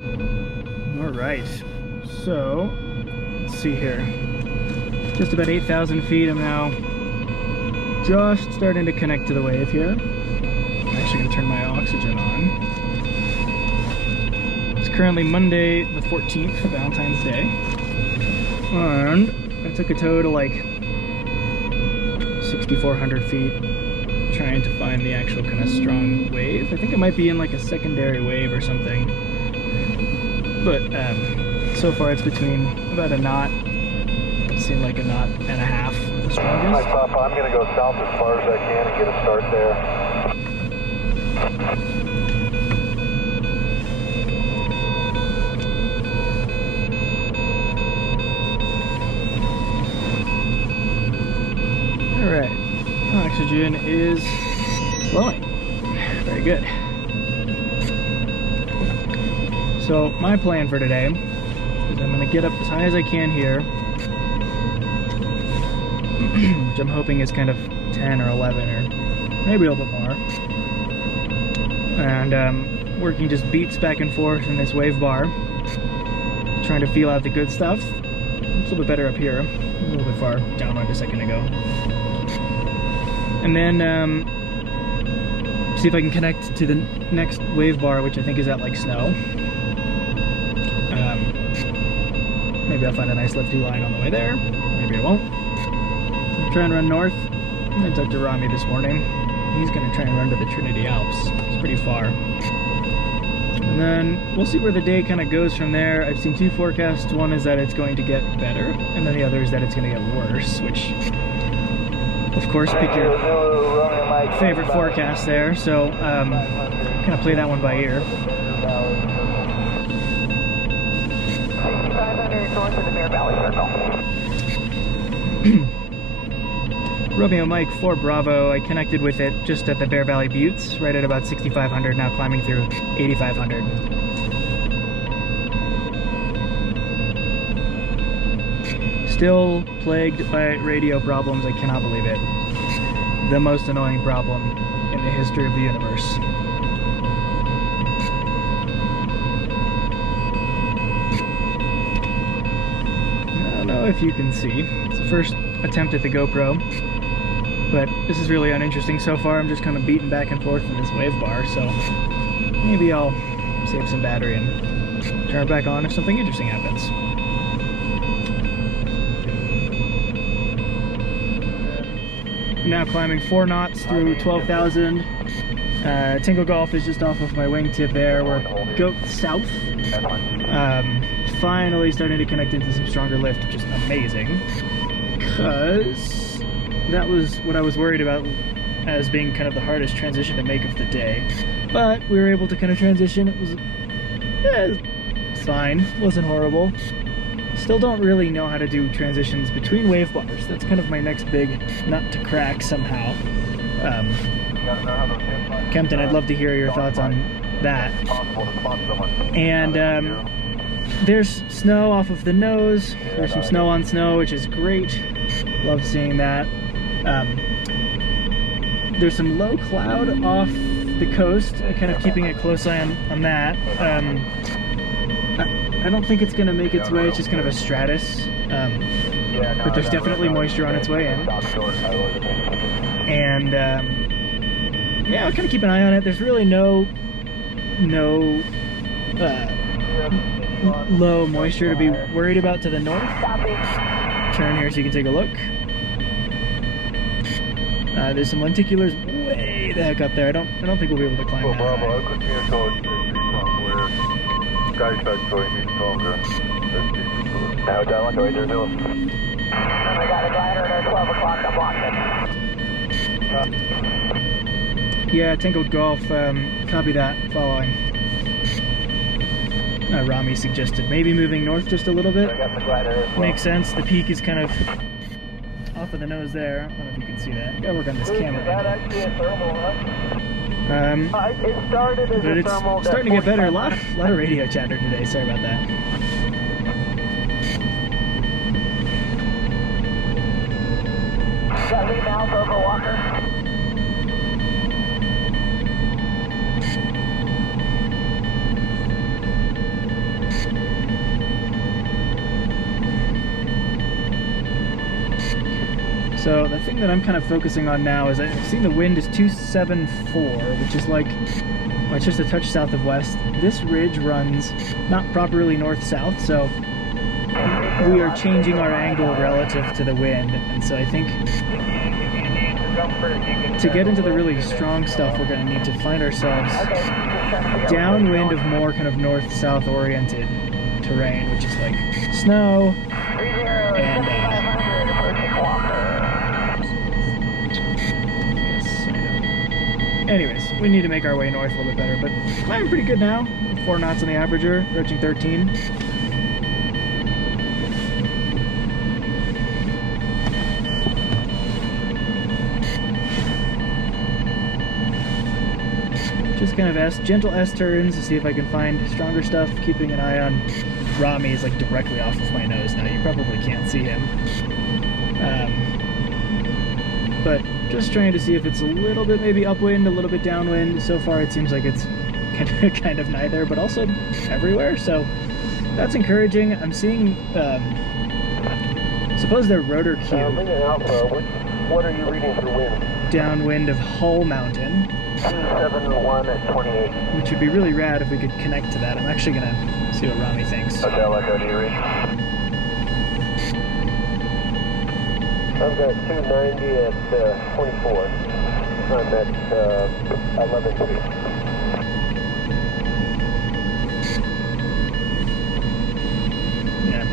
All right, so let's see here. Just about 8,000 feet. I'm now just starting to connect to the wave here. I'm actually going to turn my oxygen on. It's currently Monday the 14th, Valentine's Day. And I took a tow to like 6,400 feet, trying to find the actual kind of strong wave. I think it might be in like a secondary wave or something. But so far it's between about a knot. It seemed like a knot and a half, the strongest. Hi, Papa. I'm going to go south as far as I can and get a start there. All right, oxygen is flowing. Very good. So my plan for today is I'm going to get up as high as I can here, which I'm hoping is kind of 10 or 11 or maybe a little bit more. And working just beats back and forth in this wave bar, trying to feel out the good stuff. It's a little bit better up here, a little bit far downwind a second ago. And then see if I can connect to the next wave bar, which I think is at like snow. Maybe I'll find a nice lefty line on the way there. Maybe I won't. I'm trying to run north. I talked to Rami this morning. He's going to try and run to the Trinity Alps. It's pretty far. And then we'll see where the day kind of goes from there. I've seen two forecasts. One is that it's going to get better, and then the other is that it's going to get worse, which, of course, pick your favorite forecast there. So kind of play that one by ear. North of the Bear Valley Circle. Romeo Mike 4 Bravo, I connected with it just at the Bear Valley Buttes, right at about 6,500, now climbing through 8,500. Still plagued by radio problems, I cannot believe it. The most annoying problem in the history of the universe. If you can see, it's the first attempt at the GoPro, but this is really uninteresting so far. I'm just kind of beating back and forth in this wave bar, so maybe I'll save some battery and turn it back on if something interesting happens. Now climbing 4 knots through 12,000. Tingle Golf is just off of my wingtip there. We're going south. Finally starting to connect into some stronger lift, which is amazing, because that was what I was worried about as being kind of the hardest transition to make of the day. But we were able to kind of transition. It was fine, it wasn't horrible. Still don't really know how to do transitions between wave bars. That's kind of my next big nut to crack somehow. Kempton, I'd love to hear your thoughts on that. And there's snow off of the nose. There's some snow on snow, which is great. Love seeing that. There's some low cloud off the coast, kind of keeping a close eye on that. I don't think it's going to make its way. It's just kind of a stratus. But there's definitely moisture on its way in. And yeah, I'll kind of keep an eye on it. There's really no low moisture to be worried about to the north. Turn here so you can take a look. There's some lenticulars way the heck up there. I don't think we'll be able to climb that high. I got a glider at 12 o'clock. I'm locked in. Yeah, Tangled Golf, copy that, following. Rami suggested maybe moving north just a little bit. Makes sense, the peak is kind of off of the nose there. I don't know if you can see that. Gotta work on this camera. But it's starting to get better. A lot of radio chatter today, sorry about that. Got Lee Mouth over Walker. So the thing that I'm kind of focusing on now is I've seen the wind is 274, which is like, well, it's just a touch south of west. This ridge runs not properly north-south, so we are changing our angle relative to the wind. And so I think to get into the really strong stuff, we're going to need to find ourselves downwind of more kind of north-south oriented terrain, which is like snow and anyways, we need to make our way north a little bit better, but climbing pretty good now. 4 knots on the averager, approaching 13. Just kind of gentle S turns to see if I can find stronger stuff, keeping an eye on Rami is like directly off of my nose now. You probably can't see him. But just trying to see if it's a little bit maybe upwind, a little bit downwind. So far it seems like it's kind of neither, but also everywhere. So that's encouraging. I'm seeing, suppose their rotor cue. What are you reading for wind? Downwind of Hull Mountain. 271 at 28. Which would be really rad if we could connect to that. I'm actually gonna see what Rami thinks. Hotel Echo, do you read? I've got 290 at 24. I'm at 11.3. Yeah,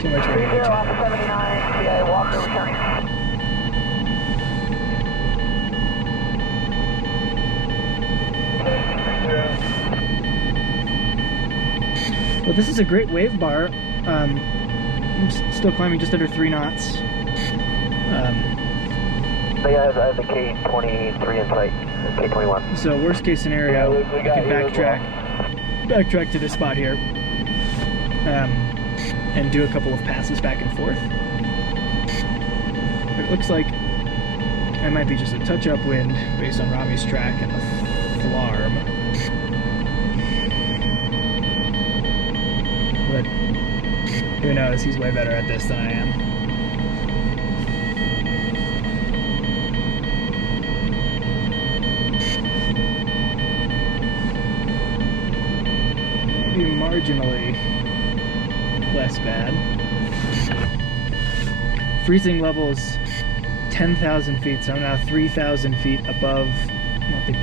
too much radio. 30 off 79, CI Walker returning. Well, this is a great wave bar. I'm still climbing just under 3 knots. I have the K23 in sight, K21. So worst case scenario, I can backtrack to this spot here, and do a couple of passes back and forth. It looks like I might be just a touch upwind based on Rami's track and the flarm. But who knows, he's way better at this than I am. Maybe marginally less bad. Freezing level is 10,000 feet, so I'm now 3,000 feet above what the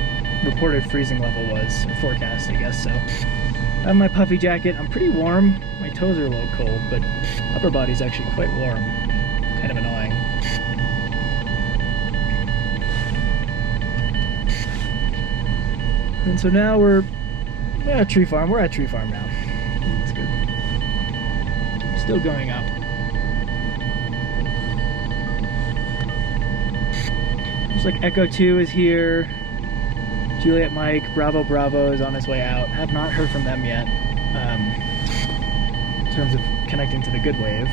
reported freezing level was, or forecast, I guess. So I have my puffy jacket. I'm pretty warm. My toes are a little cold, but upper body's actually quite warm. Kind of annoying. And so now we're at Tree Farm. We're at Tree Farm now. That's good. Still going up. Looks like Echo 2 is here. Juliet Mike, Bravo Bravo is on his way out. Have not heard from them yet. In terms of connecting to the good wave.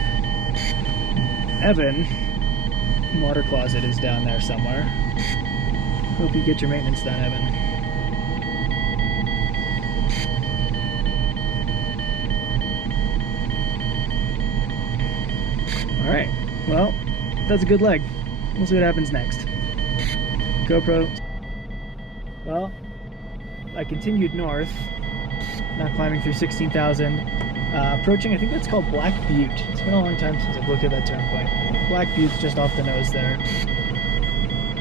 Evan, water closet, is down there somewhere. Hope you get your maintenance done, Evan. Alright, well, that's a good leg. We'll see what happens next. GoPro. Well, I continued north, now climbing through 16,000, approaching, I think that's called Black Butte. It's been a long time since I've looked at that term point. Black Butte's just off the nose there.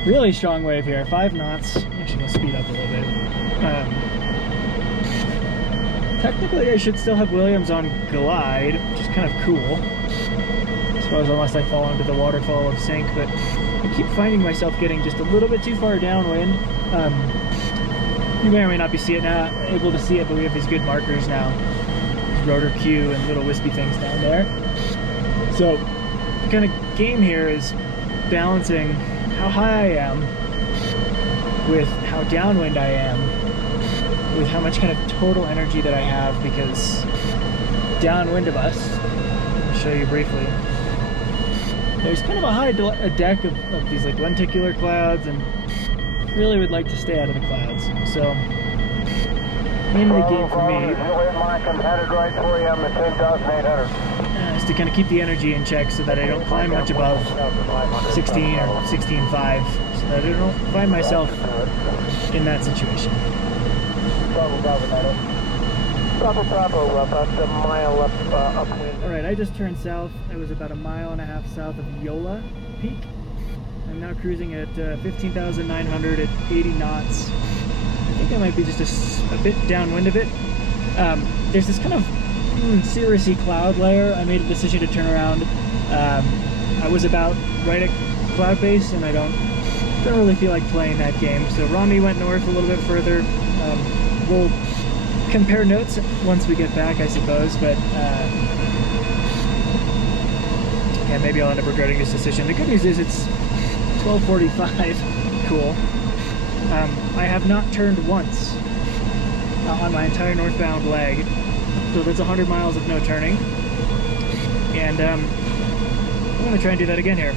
Really strong wave here, 5 knots. I'm actually going to speed up a little bit. Technically, I should still have Williams on glide, which is kind of cool. I suppose unless I fall into the waterfall of Sink, but I keep finding myself getting just a little bit too far downwind. You may or may not be able to see it, but we have these good markers now. Rotor cue and little wispy things down there. So the kind of game here is balancing how high I am with how downwind I am, with how much kind of total energy that I have, because downwind of us, I'll show you briefly, there's kind of a high deck of these like lenticular clouds, and really would like to stay out of the clouds. So name of the game for me. Mike, I'm headed right for you. I'm at 10,800. to kind of keep the energy in check so that I don't climb much above 16 or 16.5, so that I don't find myself in that situation. Bravo, about a mile upwind. Alright, I just turned south. I was about 1.5 miles south of Yola Peak. I'm now cruising at 15,900 at 80 knots. I think I might be just a bit downwind of it. There's this kind of cirrusy cloud layer. I made a decision to turn around. I was about right at cloud base, and I don't really feel like playing that game. So Rami went north a little bit further. We'll compare notes once we get back, I suppose, but yeah, maybe I'll end up regretting this decision. The good news is it's 12:45. Cool. I have not turned once on my entire northbound leg, so that's 100 miles of no turning, and I'm going to try and do that again here.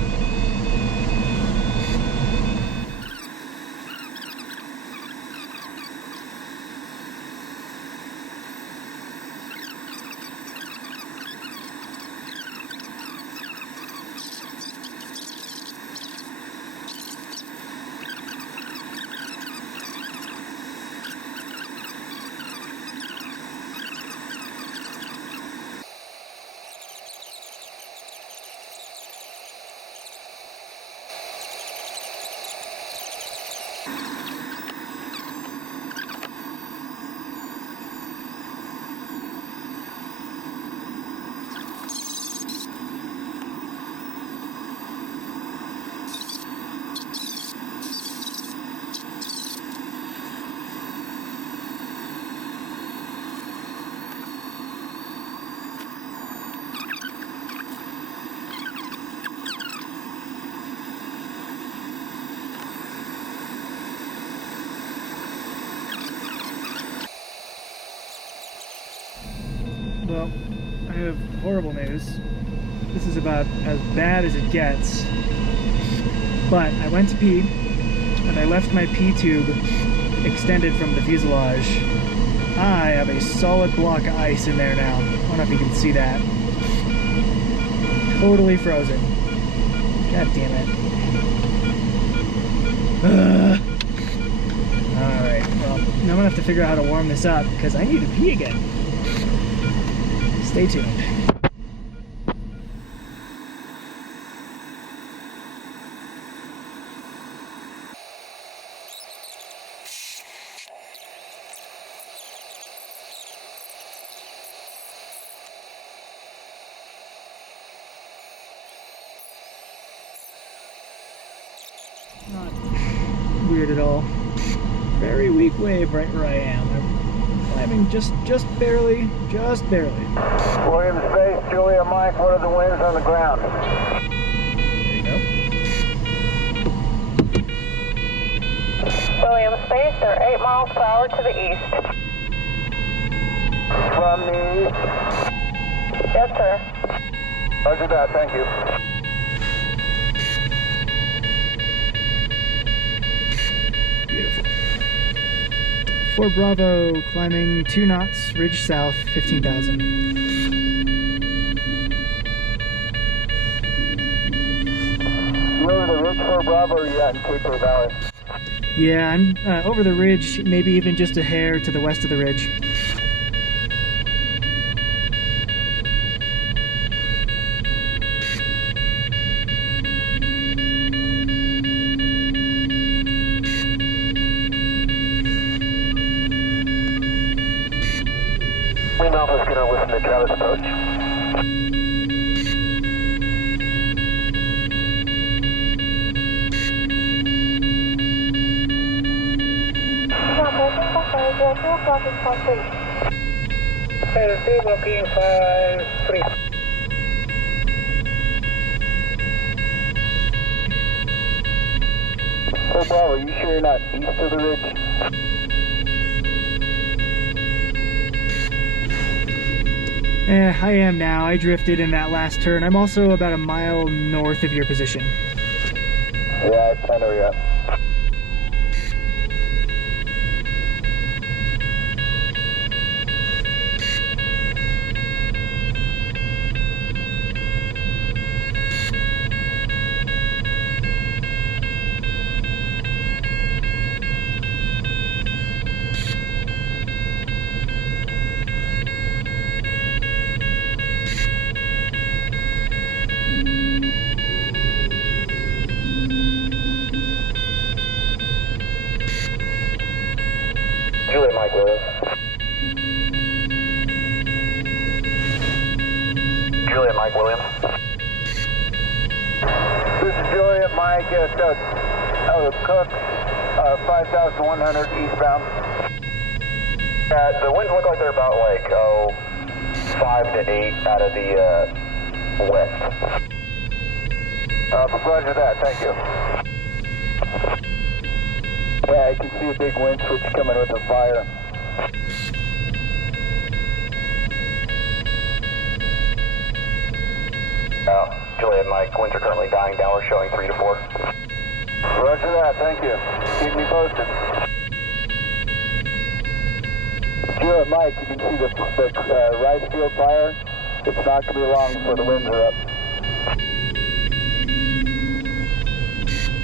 Well, I have horrible news. This is about as bad as it gets. But I went to pee, and I left my pee tube extended from the fuselage. I have a solid block of ice in there now. I don't know if you can see that. Totally frozen. God damn it. Alright, well, now I'm gonna have to figure out how to warm this up, because I need to pee again. Stay tuned. Not weird at all. Very weak wave right where I am. I'm climbing just barely. Williams Base, Julia Mike, what are the winds on the ground? There you go. Williams Base, they're 8 miles per hour to the east. From the east? Yes, sir. Roger that, thank you. Beautiful. 4 Bravo, climbing 2 knots, ridge south, 15,000. You over the ridge 4 Bravo, or you out in Cape Valley? Yeah, I'm over the ridge, maybe even just a hair to the west of the ridge. Wing Alpha's going to listen to Travis approach. LC blocking 5-3. Oh, Bravo, you sure you're not east of the ridge? I am now. I drifted in that last turn. I'm also about a mile north of your position. Yeah, I know where you're at. Juliet Mike Williams. This is Juliet Mike at Cook, 5,100 eastbound. The winds look like they're about like 5 to 8 out of the west. Roger that, thank you. Yeah, I can see a big wind switch coming with the fire. Juliet Mike, winds are currently dying down. We're showing 3 to 4. Roger that, thank you. Keep me posted. Juliet Mike, you can see the rice field fire. It's not going to be long before the winds are up.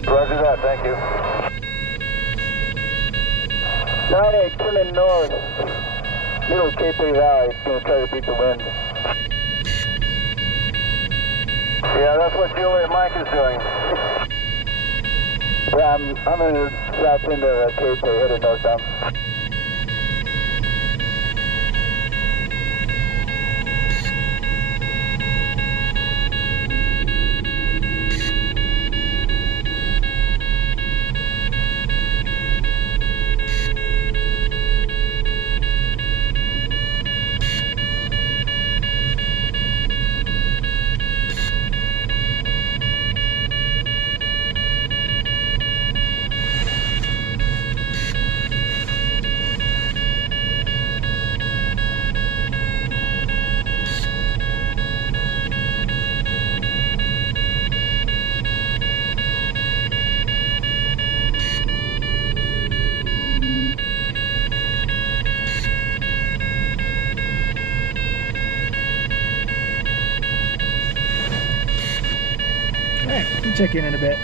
Roger that, thank you. 9-8, turning north. Middle of Cape Bay Valley. It's going to try to beat the wind. Yeah, that's what Juliet Mike is doing. Yeah, I'm in the south end of Cape Bay, headed northbound. Alright, we'll check in a bit.